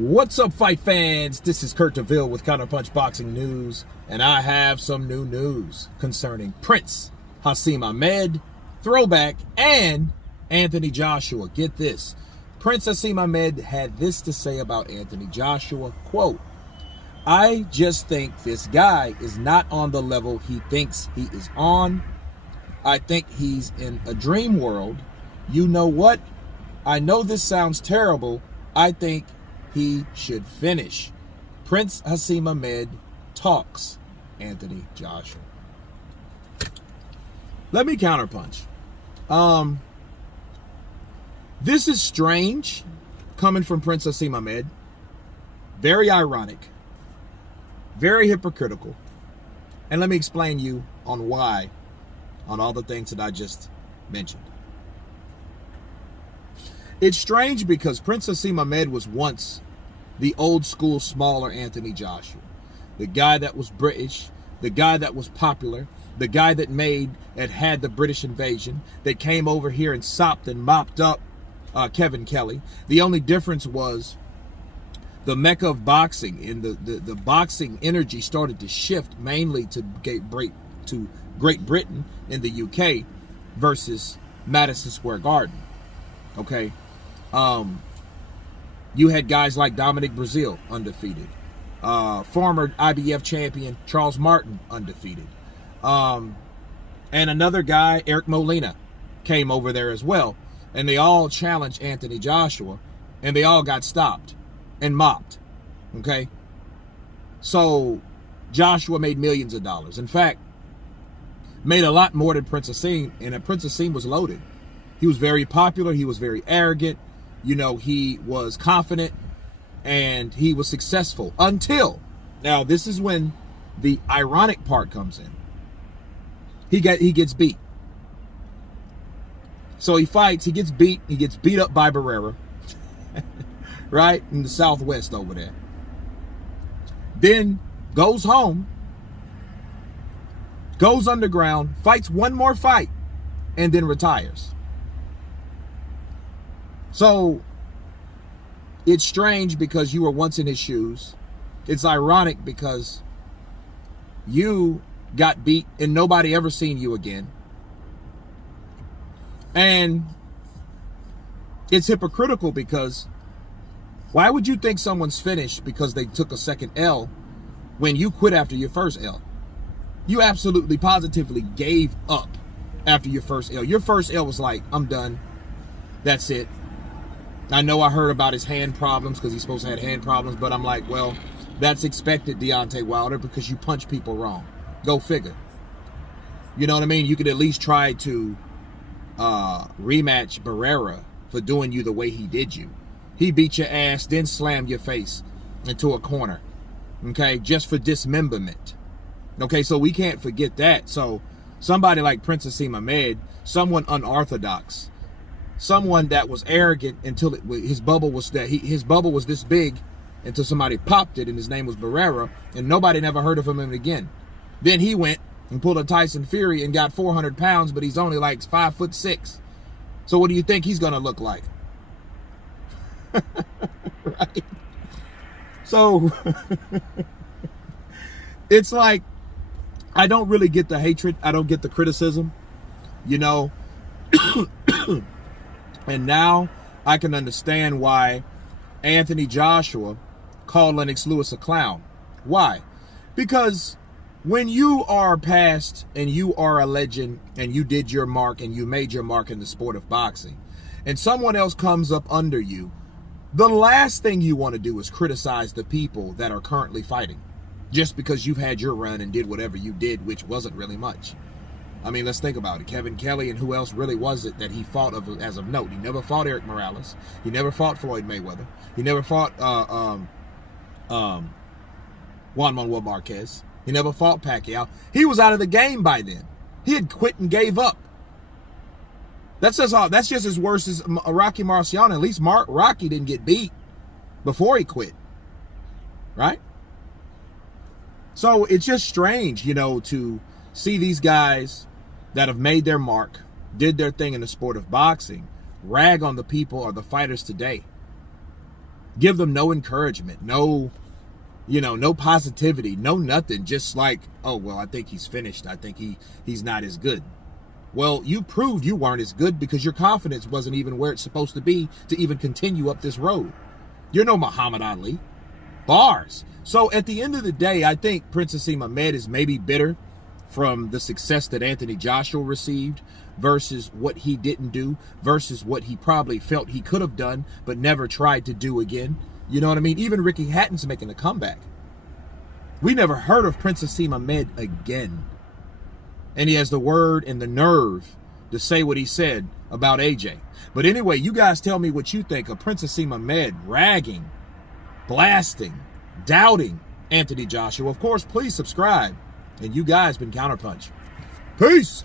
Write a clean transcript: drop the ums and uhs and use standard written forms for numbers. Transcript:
What's up, fight fans? This is Kurt DeVille with Counterpunch Boxing News, and I have some new news concerning Prince Hasem Ahmed, Throwback, and Anthony Joshua. Get this. Prince Hasem Ahmed had this to say about Anthony Joshua, quote, "I just think this guy is not on the level he thinks he is on. I think he's in a dream world. You know what? I know this sounds terrible. I think he should finish." Prince Hasem Ahmed talks Anthony Joshua. Let me counterpunch. This is strange coming from Prince Hasem Ahmed. Very ironic. Very hypocritical. And let me explain you on why, on all the things that I just mentioned. It's strange because Prince Hasem Ahmed was once the old school, smaller Anthony Joshua. The guy that was British, the guy that was popular, the guy that had the British invasion, that came over here and sopped and mopped up Kevin Kelly. The only difference was the mecca of boxing, and the boxing energy started to shift mainly to Great Britain in the UK versus Madison Square Garden. Okay. You had guys like Dominic Brazil, undefeated. Former IBF champion Charles Martin, undefeated. And another guy, Eric Molina, came over there as well. And they all challenged Anthony Joshua, and they all got stopped and mopped. Okay? So Joshua made millions of dollars. In fact, made a lot more than Prince Hasem, and Prince Hasem was loaded. He was very popular. He was very arrogant. You know, he was confident, and he was successful until, now this is when the ironic part comes in. He gets beat. So he fights, he gets beat up by Barrera, right, in the Southwest over there. Then goes home, goes underground, fights one more fight, and then retires. So it's strange because you were once in his shoes. It's ironic because you got beat and nobody ever seen you again. And it's hypocritical because why would you think someone's finished because they took a second L when you quit after your first L? You absolutely positively gave up after your first L. Your first L was like, I'm done. That's it. I know I heard about his hand problems because he's supposed to have hand problems, but I'm like, well, that's expected, Deontay Wilder, because you punch people wrong. Go figure. You know what I mean? You could at least try to rematch Barrera for doing you the way he did you. He beat your ass, then slammed your face into a corner. Okay? Just for dismemberment. Okay? So we can't forget that. So somebody like Prince Hasem Ahmed, someone unorthodox, someone that was arrogant until his bubble was this big until somebody popped it and his name was Barrera and nobody never heard of him again. Then he went and pulled a Tyson Fury and got 400 pounds, but he's only like 5'6". So what do you think he's going to look like? Right? So it's like, I don't really get the hatred. I don't get the criticism, you know. And now I can understand why Anthony Joshua called Lennox Lewis a clown. Why? Because when you are past and you are a legend and you did your mark and you made your mark in the sport of boxing, and someone else comes up under you, the last thing you want to do is criticize the people that are currently fighting just because you've had your run and did whatever you did, which wasn't really much. I mean, let's think about it. Kevin Kelly, and who else really was it that he fought as of note? He never fought Eric Morales. He never fought Floyd Mayweather. He never fought Juan Manuel Marquez. He never fought Pacquiao. He was out of the game by then. He had quit and gave up. That's just as worse as Rocky Marciano. At least Rocky didn't get beat before he quit. Right? So it's just strange, you know, to see these guys that have made their mark, did their thing in the sport of boxing, rag on the people or the fighters today. Give them no encouragement, no, no positivity, no nothing. Just like, oh, well, I think he's finished. I think he's not as good. Well, you proved you weren't as good because your confidence wasn't even where it's supposed to be to even continue up this road. You're no Muhammad Ali. Bars. So at the end of the day, I think Prince Hasem Ahmed is maybe bitter from the success that Anthony Joshua received versus what he didn't do versus what he probably felt he could have done but never tried to do again. You know what I mean? Even Ricky Hatton's making a comeback. We never heard of Prince Hasem Ahmed again. And he has the word and the nerve to say what he said about AJ. But anyway, you guys tell me what you think of Prince Hasem Ahmed ragging, blasting, doubting Anthony Joshua. Of course, please subscribe. And you guys been Counterpunch. Peace.